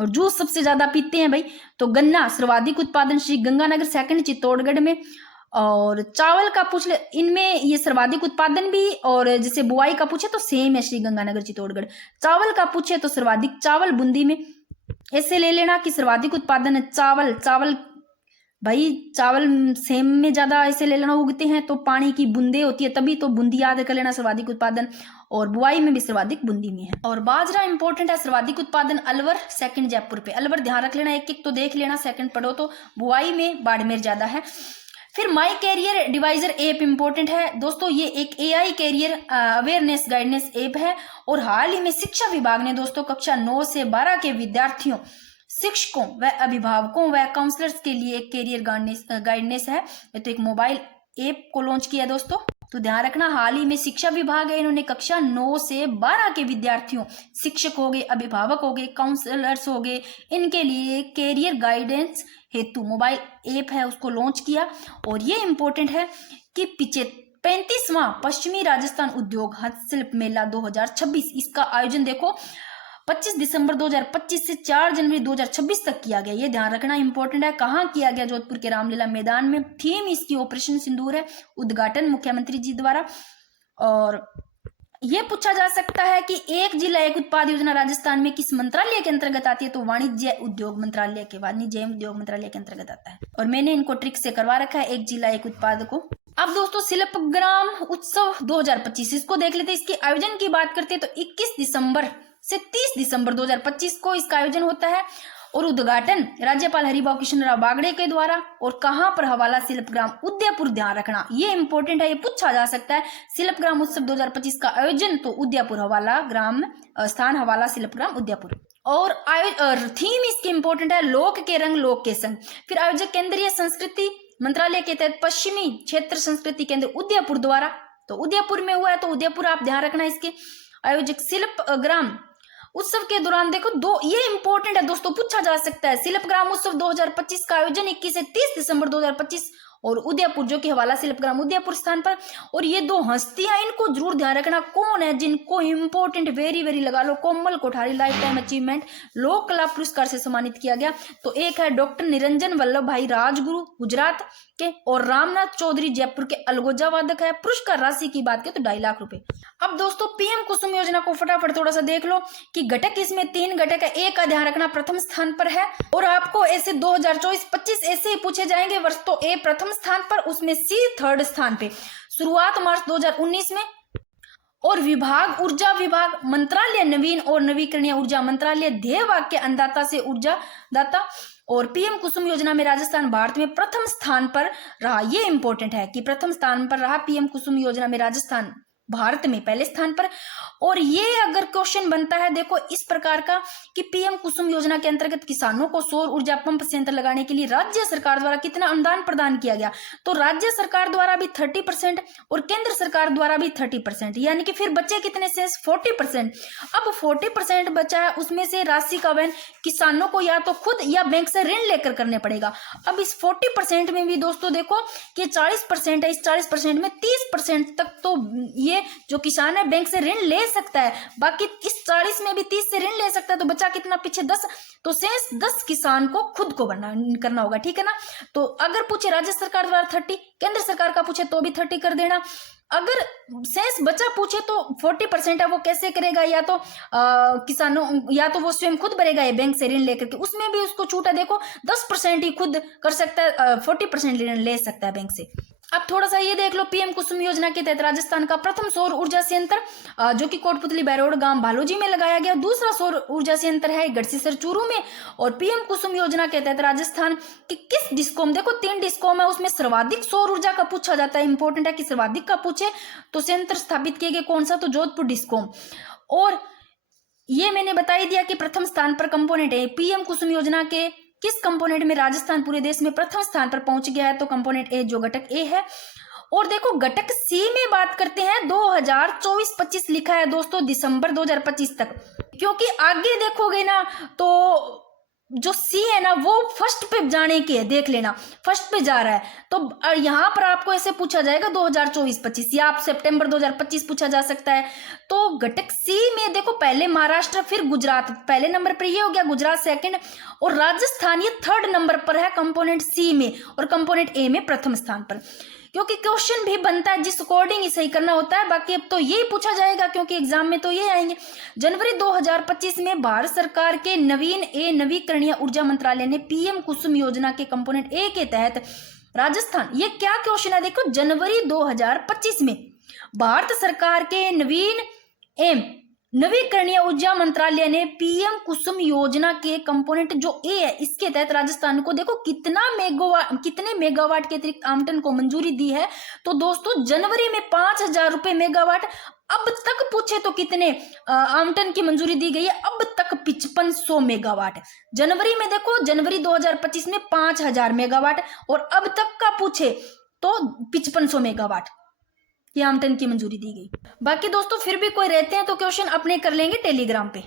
और जूस सबसे ज्यादा पीते हैं भाई, तो गन्ना सर्वाधिक उत्पादन श्री गंगानगर, सेकंड चित्तौड़गढ़ में। और चावल का पूछ ले, इनमें ये सर्वाधिक उत्पादन भी, और जैसे बुआई का पूछे तो सेम है, श्री गंगानगर चित्तौड़गढ़। चावल का पूछे तो सर्वाधिक चावल बूंदी में। ऐसे ले लेना कि सर्वाधिक उत्पादन है चावल भाई, चावल सेम में ज्यादा ऐसे ले लेना उगते हैं तो पानी की बूंदे होती है, तभी तो बूंदी याद कर लेना सर्वाधिक उत्पादन, और बुआई में भी सर्वाधिक बूंदी में है। और बाजरा इंपॉर्टेंट है, सर्वाधिक उत्पादन अलवर, सेकंड जयपुर पे। अलवर ध्यान रख लेना, एक एक तो देख लेना, सेकंड पढ़ो तो। बुआई में बाड़मेर ज्यादा है। फिर my career advisor app important है दोस्तों, ये एक AI career awareness guidance app है, और हाल ही में शिक्षा विभाग ने दोस्तों कक्षा 9 से 12 के विद्यार्थियों, शिक्षकों व अभिभावकों व काउंसलर्स के लिए एक कैरियर गाइडेंस है, ये तो एक मोबाइल ऐप को लॉन्च किया दोस्तों। तो ध्यान रखना, हाल ही में शिक्षा विभाग है, इन्होंने कक्षा 9 से 12 के विद्यार्थियों, शिक्षक हो गए, अभिभावक हो गए, काउंसलर्स हो गए, इनके लिए कैरियर गाइडेंस हेतु मोबाइल ऐप है उसको लॉन्च किया। और ये इंपॉर्टेंट है कि 35वां पश्चिमी राजस्थान उद्योग हस्तशिल्प मेला 2026, इसका आयोजन देखो 25 दिसंबर 2025 से 4 जनवरी 2026 तक किया गया। ये ध्यान रखना इंपॉर्टेंट है। कहाँ किया गया? जोधपुर के रामलीला मैदान में। थीम इसकी ऑपरेशन सिंदूर है। उद्घाटन मुख्यमंत्री जी द्वारा। और ये पूछा जा सकता है कि एक जिला एक उत्पाद योजना राजस्थान में किस मंत्रालय के अंतर्गत आती है? तो वाणिज्य उद्योग मंत्रालय के अंतर्गत आता है। और मैंने इनको ट्रिक से करवा रखा है एक जिला एक उत्पाद को। अब दोस्तों शिल्पग्राम उत्सव 2025 इसको देख लेते हैं। इसके आयोजन की बात करते हैं तो 21 दिसंबर से 30 दिसंबर 2025 को इसका आयोजन होता है। और उद्घाटन राज्यपाल हरिभाऊ कृष्णराव बागड़े के द्वारा। और कहाँ पर हवाला शिल्पग्राम उदयपुर, ध्यान रखना ये इंपॉर्टेंट है, ये पूछा जा सकता है। शिल्पग्राम उत्सव 2025 का आयोजन तो उदयपुर, हवाला ग्राम स्थान हवाला शिल्पग्राम उदयपुर। और थीम इसकी इंपॉर्टेंट है, लोक के रंग लोक के संग। फिर आयोजक केंद्रीय संस्कृति मंत्रालय के तहत पश्चिमी क्षेत्र संस्कृति केंद्र उदयपुर द्वारा, तो उदयपुर में हुआ है तो उदयपुर आप ध्यान रखना। इसके आयोजक शिल्पग्राम उत्सव के दौरान देखो दो, ये इंपॉर्टेंट है दोस्तों, पूछा जा सकता है। शिल्पग्राम उत्सव 2025 का आयोजन 21 से 30 दिसंबर 2025 और उदयपुर जो कि हवाला शिल्पग्राम उदयपुर स्थान पर। और ये दो हस्तियां, इनको जरूर ध्यान रखना कौन है, जिनको इंपॉर्टेंट वेरी वेरी लगा लो। कोमल कोठारी लाइफ टाइम अचीवमेंट लोक कला पुरस्कार से सम्मानित किया गया। तो एक है डॉक्टर निरंजन वल्लभ भाई राजगुरु गुजरात के, और रामनाथ चौधरी जयपुर के अलगोजा वादक है। पुरस्कार राशि की बात करें तो 2.5 लाख रुपए। अब दोस्तों पीएम कुसुम योजना को फटाफट थोड़ा सा देख लो कि घटक इसमें 3 घटक है। एक का ध्यान रखना प्रथम स्थान पर है, और आपको ऐसे 2024-25 ऐसे ही पूछे जाएंगे वर्ष। तो ए प्रथम स्थान पर, उसमें सी थर्ड स्थान पे, शुरुआत मार्च 2019 में। और विभाग ऊर्जा विभाग, मंत्रालय नवीन और नवीकरणीय ऊर्जा मंत्रालय, ध्येय वाक्य अन्नदाता से ऊर्जा दाता। और पीएम कुसुम योजना में राजस्थान भारत में प्रथम स्थान पर रहा। ये इंपॉर्टेंट है कि प्रथम स्थान पर रहा पीएम कुसुम योजना में राजस्थान भारत में पहले स्थान पर। और ये अगर क्वेश्चन बनता है देखो इस प्रकार का कि पीएम कुसुम योजना के अंतर्गत किसानों को सौर ऊर्जा पंप संयंत्र लगाने के लिए राज्य सरकार द्वारा कितना अनुदान प्रदान किया गया, तो राज्य सरकार द्वारा भी 30% और केंद्र सरकार द्वारा भी 30%, यानी कि फिर बचे कितने से 40%। अब 40% बचा है, उसमें से राशि का वहन किसानों को या तो खुद या बैंक से ऋण लेकर करने पड़ेगा। अब इस 40% में भी दोस्तों देखो कि 40% है, इस 40% में 30% तक तो ये जो किसान है बैंक से ऋण ले सकता है, बाकी इस 40 में भी 30 से ऋण ले सकता है, तो बचा कितना पीछे 10, तो शेष 10 किसान को खुद को करना होगा, ठीक है ना। तो अगर पूछे राज्य सरकार द्वारा 30, केंद्र सरकार का पूछे तो भी 30 कर देना। अगर शेष बचा पूछे तो 40% है, वो कैसे करेगा, या तो किसानों या तो वो स्वयं खुद भरेगा या बैंक से ऋण लेकर के, उसमें भी उसको छूट है। देखो 10% ही खुद कर सकता है, 40% ऋण ले सकता है बैंक से। अब थोड़ा सा ये देख लो, पीएम कुसुम योजना के तहत राजस्थान का प्रथम सौर ऊर्जा संयंत्र जो कि कोटपुतली बैरोड गांव भालोजी में लगाया गया। दूसरा सौर ऊर्जा संयंत्र है गढ़सीसर चूरू में। और पीएम कुसुम योजना के तहत राजस्थान की किस डिस्कॉम, देखो 3 डिस्कॉम है, उसमें सर्वाधिक सौर ऊर्जा का पूछा जाता है। इंपॉर्टेंट है कि सर्वाधिक का पूछे तो संयंत्र स्थापित किए गए कौन सा, तो जोधपुर डिस्कॉम। और ये मैंने बता ही दिया कि प्रथम स्थान पर कंपोनेंट है। पीएम कुसुम योजना के किस कंपोनेंट में राजस्थान पूरे देश में प्रथम स्थान पर पहुंच गया है, तो कंपोनेंट ए जो घटक ए है। और देखो घटक सी में बात करते हैं, 2024-25 लिखा है दोस्तों, दिसंबर 2025 तक, क्योंकि आगे देखोगे ना तो जो सी है ना वो फर्स्ट पे जाने की है, देख लेना फर्स्ट पे जा रहा है। तो यहाँ पर आपको ऐसे पूछा जाएगा 2024-25 या आप सितंबर 2025 पूछा जा सकता है। तो घटक सी में देखो पहले महाराष्ट्र फिर गुजरात, पहले नंबर पर ये हो गया, गुजरात सेकंड, और राजस्थान ये 3rd नंबर पर है कंपोनेंट सी में, और कंपोनेंट ए में प्रथम स्थान पर। क्योंकि क्वेश्चन भी बनता है जिस अकॉर्डिंग ही सही करना होता है, बाकी अब तो यही पूछा जाएगा क्योंकि एग्जाम में तो ये आएंगे। जनवरी 2025 में भारत सरकार के नवीकरणीय ऊर्जा मंत्रालय ने पीएम कुसुम योजना के कंपोनेंट ए के तहत राजस्थान, ये क्या क्वेश्चन है देखो, जनवरी 2025 में भारत सरकार के नवीकरणीय ऊर्जा मंत्रालय ने पीएम कुसुम योजना के कंपोनेंट जो ए है इसके तहत राजस्थान को देखो कितने मेगावाट के अतिरिक्त आवंटन को मंजूरी दी है। तो दोस्तों जनवरी में 5,000 रुपए मेगावाट, अब तक पूछे तो कितने आवंटन की मंजूरी दी गई है, अब तक 5500 मेगावाट। जनवरी में देखो, जनवरी 2025 में 5,000 मेगावाट, और अब तक का पूछे तो 5500 मेगावाट की आवंटन की मंजूरी दी गई। बाकी दोस्तों फिर भी कोई रहते हैं तो क्वेश्चन अपने कर लेंगे टेलीग्राम पे।